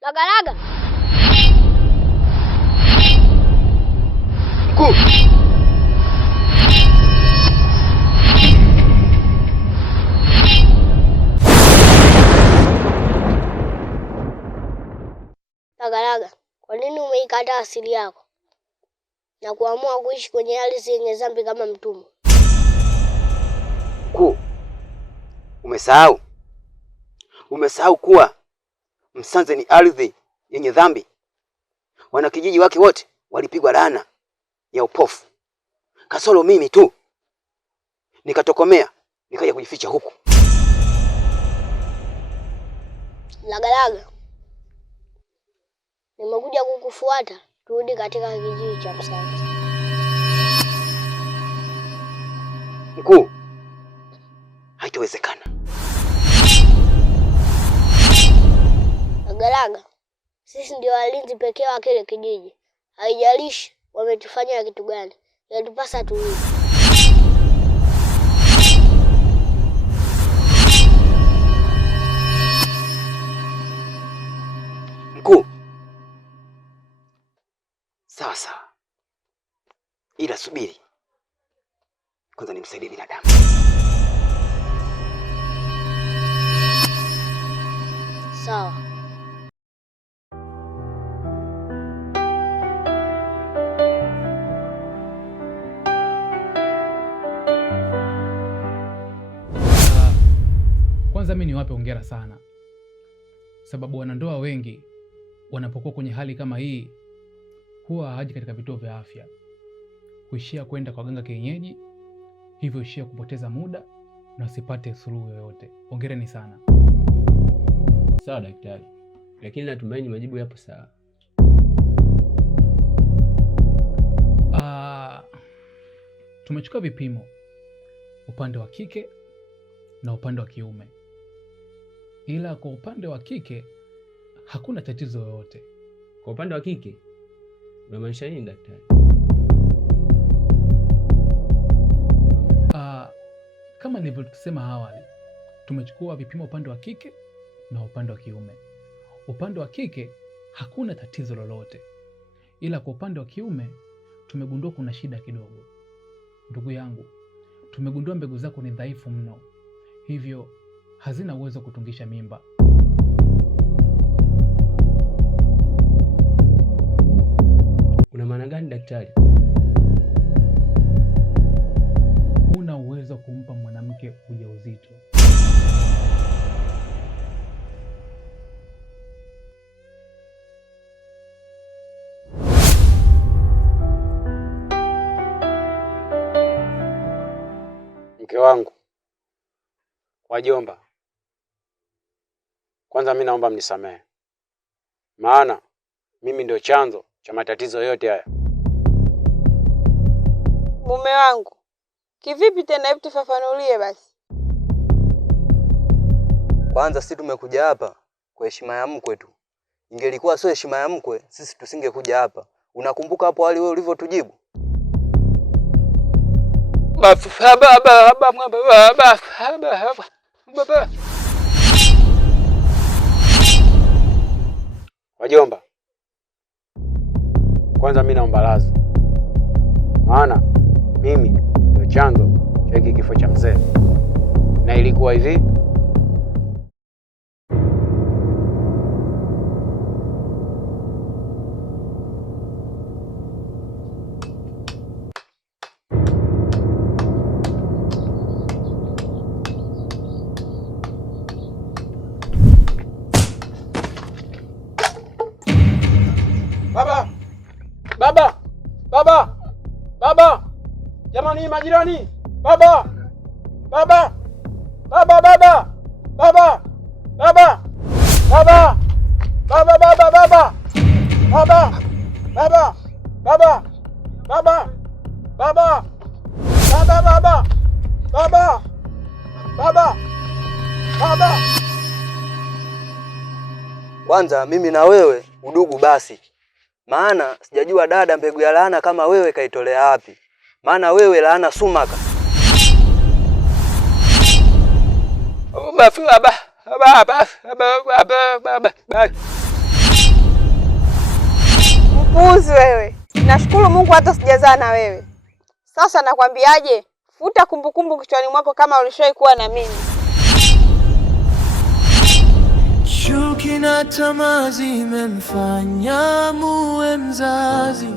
Laga. Mkuu. Laga, kwa nini umeikataa asili yako na kuamua kuishi kwenye ardhi yenye dhambi kama mtumwa? Mkuu, umesahau kuwa Msanze ni ardhi yenye dhambi. Wanakijiji wake wote walipigwa laana ya upofu, kasoro mimi tu nikatokomea nikaja kujificha huku. Laga, nimekuja kukufuata turudi katika kijiji cha Msanze. Mkuu, haitowezekana. Laga, sisi ndio walinzi pekee wa kile kijiji. Haijalishi wametufanyia kitu gani, yatupasa turudi. Mkuu, sawa, ila subiri kwanza nimsaidie binadamu. Sawa. Kwanza mimi niwape hongera sana, sababu wanandoa wengi wanapokuwa kwenye hali kama hii huwa haji katika vituo vya afya, kuishia kwenda kwa waganga kienyeji, hivyo ishia kupoteza muda na usipate suluhu yoyote. Hongereni sana. Sawa daktari, lakini natumaini majibu yapo sawa. Tumechukua vipimo upande wa kike na upande wa kiume, ila kwa upande wa kike hakuna tatizo lolote. Kwa upande wa kike unamaanisha nini daktari? Kama nilivyosema awali, tumechukua vipimo upande wa kike na upande wa kiume. Upande wa kike hakuna tatizo lolote, ila kwa upande wa kiume tumegundua kuna shida kidogo. Ndugu yangu, tumegundua mbegu zako ni dhaifu mno, hivyo hazina uwezo kutungisha mimba. Una maana gani daktari? Huna uwezo kumpa mwanamke ujauzito. Mke wangu, wajomba, kwanza mimi naomba mnisamehe, maana mimi ndio chanzo cha matatizo yote haya. Mume wangu, kivipi tena? Hebu tufafanulie basi. Kwanza sisi tumekuja hapa kwa heshima ya mkwe tu. Ingelikuwa sio heshima ya mkwe, sisi tusingekuja hapa. Unakumbuka hapo wali wewe ulivyotujibu? Wajomba, kwanza mimi naomba radhi, maana mimi ndio chanzo cha hiki kifo cha mzee. Na ilikuwa hivi, Baba! Jamani majirani! Baba! Baba! Baba! Baba! Baba! Baba! Baba! Baba! Baba! Baba! Baba! Baba! Baba! Baba! Baba! Baba! Baba! Baba! Baba! Kwanza mimi na wewe udugu basi. maana sijajua dada mbegu ya laana kama wewe kaitolea wapi, maana wewe laana sumaka. Mpuuzi wewe. Nashukuru Mungu hata sijazaa na wewe. Sasa nakwambiaje? Futa kumbukumbu kichwani mwako kama ulishawahi kuwa na mimi. Chuki na tamaa zimemfanya muwe mzazi.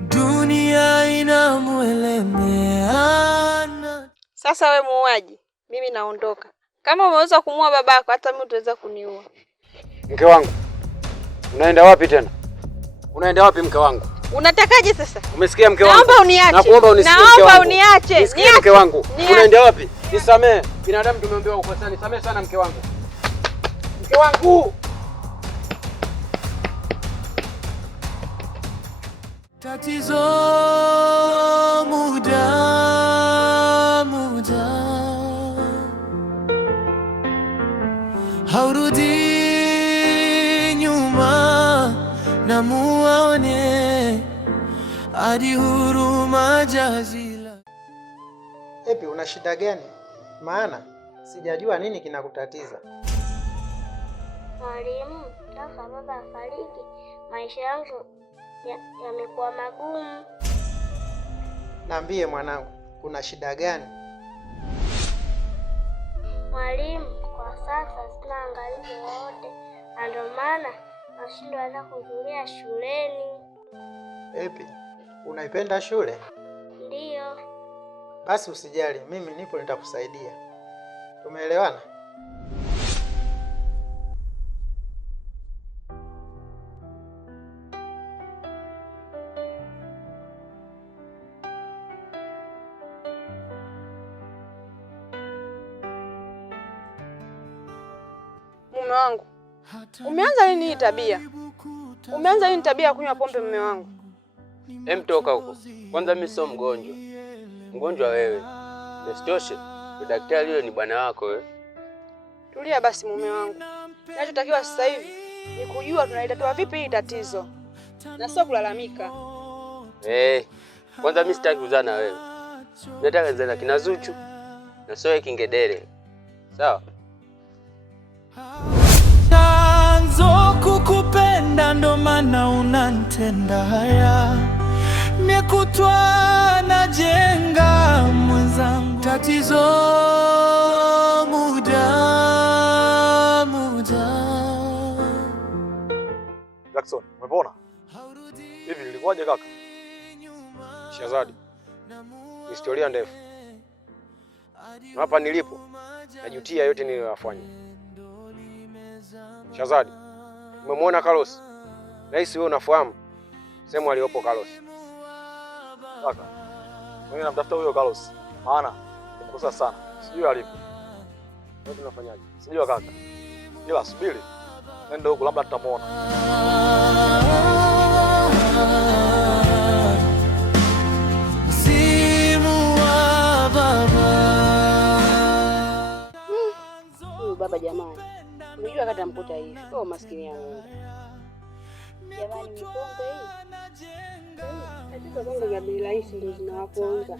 Dunia inamuelemeana. Sasa we muuaji, mimi naondoka. Kama umeweza kumuua babako, hata mimi utaweza kuniua. Mke wangu, unaenda wapi tena? Unaenda wapi mke wangu? Unatakaje sasa? Umesikia mke wangu? Naomba uniache. Nakuomba unisikie mke wangu. Naomba uniache. Nisikie mke wangu. Unaenda wapi? Nisamee. Binadamu tumeambiwa ukosea. Nisamee sana mke wangu. Mke wangu. Tatizo muda haurudi nyuma, na muone hadi huruma jazila. Epi, una shida gani? Maana sijajua nini kinakutatiza. Mwalimu, toka baba afariki, maisha yangu yamekuwa magumu. Niambie mwanangu, kuna shida gani? Mwalimu, kwa sasa sina angalizo yoyote, na ndio maana nashindwa hata kuhudhuria shuleni. Epi, unaipenda shule? Ndiyo. Basi usijali, mimi nipo nitakusaidia. Tumeelewana? Mume wangu, umeanza lini hii tabia? Umeanza lini tabia ya kunywa pombe mume wangu? Toka huko. Kwanza mimi sio mgonjwa. Mgonjwa wewe. Nesitoshe, daktari yule ni bwana wako wewe. Tulia basi mume wangu. Ninachotakiwa sasa hivi ni kujua tunalitatua vipi hili tatizo. Na sio kulalamika. Kwanza mimi sitaki kuzaa na wewe. Nataka nizaa na kina Zuchu na sio Kingedere. Sawa? Chanzo kukupenda ndo maana unanitenda haya. Nimekutwa na jenga mwenzangu. Tatizo muda. Jackson, umepona? Hivi nilikuwaje kaka? Shazadi, historia ndefu. Na hapa nilipo najutia yote niliyofanya. Shazadi, umemwona Carlos? Rais wewe unafahamu sehemu aliyopo Carlos? Kaka, mimi namtafuta huyo Carlos. Maana nimkosa sana. Sijui alipo. Wewe unafanyaje? Sijui kaka. Ila subiri. Nenda huko labda tutamuona. Simu wa baba. Huyu baba jamani. Unajua kata mkuta hivi. Kwa maskini yangu. Jamani mipombe hii. Katika bongo za bei rahisi ndio zinawaponza.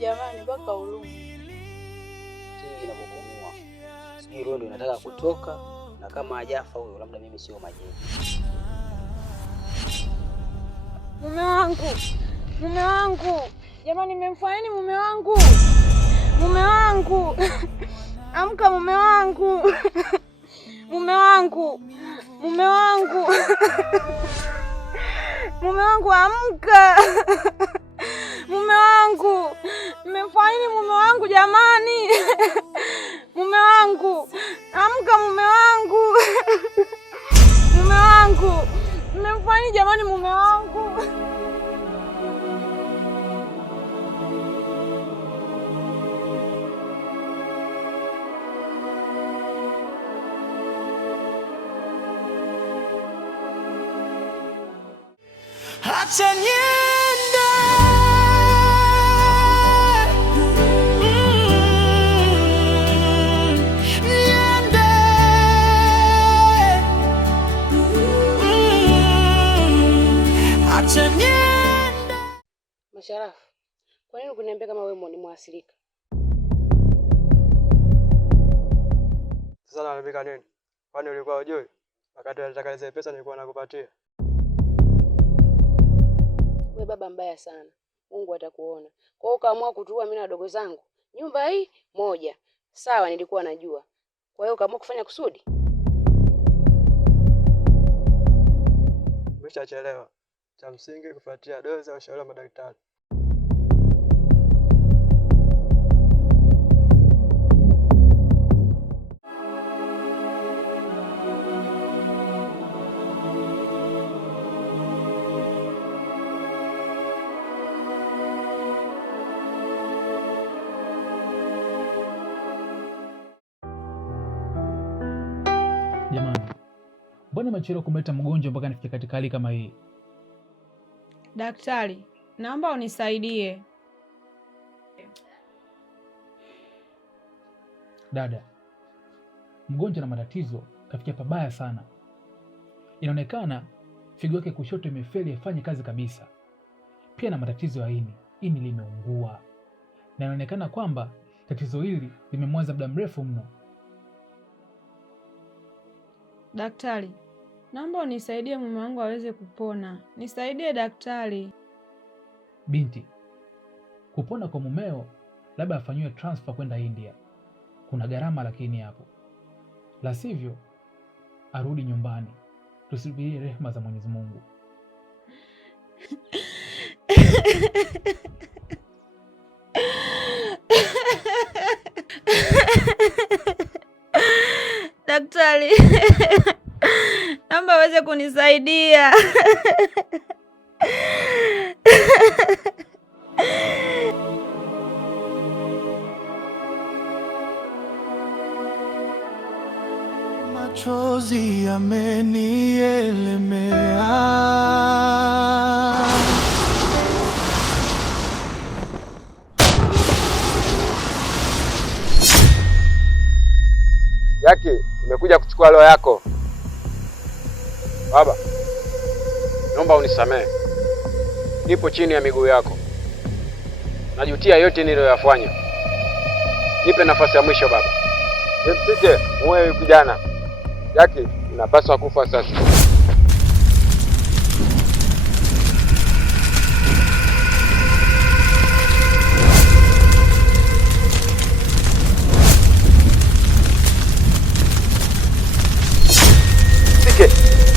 Jamani mpaka ulumi. Sisi inapokumua. Sijui roho ndio inataka kutoka na kama hajafa huyo labda mimi sio majini. Mume wangu. Jamani nimemfanya nini mume wangu? wangu. Amka mume wangu. Mume wangu. Mume wangu. Mume wangu amka. Mume wangu. Mmefanya nini mume wangu jamani? Mume wangu. Amka mume wangu. Mume wangu. Mmefanya nini jamani mume wangu? Acha niende, niende, acha niende. Masharafu, kwa nini kuniambia kama wewe ni mwasilika? Sasa naambia nini? Kwani ulikuwa hujui? Wakati nataka ile pesa nilikuwa nakupatia. Wewe baba mbaya sana. Mungu atakuona. Kwa hiyo ukaamua kutuua mimi na wadogo zangu. Nyumba hii moja. Sawa, nilikuwa najua. Kwa hiyo ukaamua kufanya kusudi? Umeshachelewa. Cha msingi kufuatia dozi au ushauri wa madaktari. Jamani, mbona umechelewa kumleta mgonjwa mpaka nifike katika hali kama hii? Daktari, naomba unisaidie. Dada, mgonjwa na matatizo kafikia pabaya sana. Inaonekana figo yake kushoto imefeli, afanye kazi kabisa. Pia na matatizo ya ini limeungua. Na inaonekana kwamba tatizo hili limemwaza muda mrefu mno. Daktari, naomba unisaidie mume wangu aweze kupona. Nisaidie daktari. Binti, kupona kwa mumeo labda afanyiwe transfer kwenda India. Kuna gharama lakini hapo. La sivyo arudi nyumbani. Tusubirie rehema za Mwenyezi Mungu. Daktari, naomba uweze kunisaidia. Machozi yamenielemea. Yaki, nimekuja kuchukua roho yako. Baba, naomba unisamehe. Nipo chini ya miguu yako. Najutia yote niliyoyafanya. Nipe nafasi ya mwisho baba. Msije muue huyu kijana. Yaki, unapaswa kufa sasa.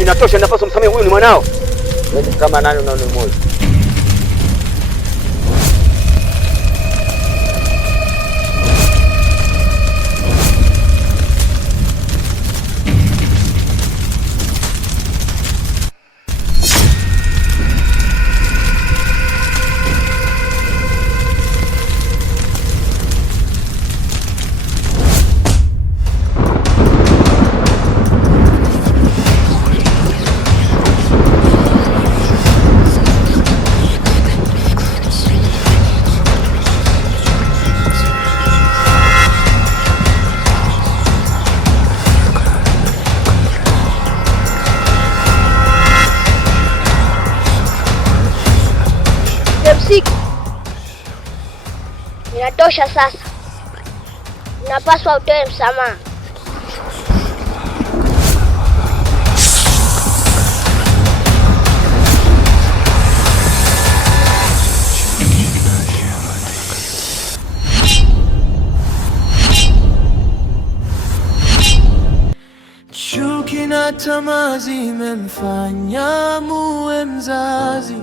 Inatosha, napaswa msamehe, huyu ni mwanao. Wewe kama nani unanimuoza? Inatosha sasa. Unapaswa utoe msamaha. ila tamaa zimemfanya muwe mzazi.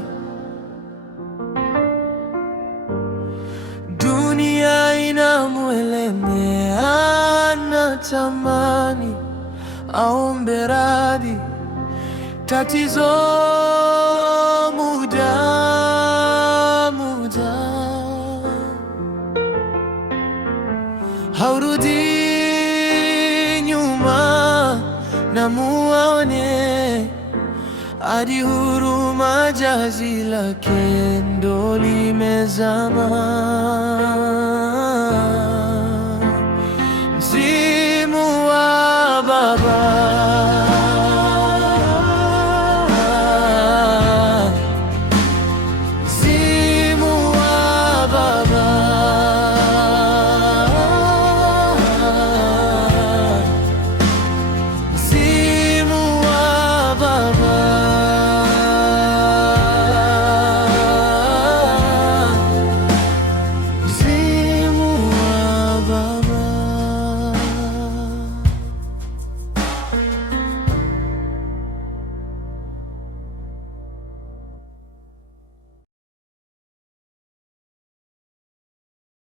Dunia inamuelemea, na tamani aombe radhi. Tatizo muda haurudi nyuma, na muone hadi huruma jazi lake ndo limezama.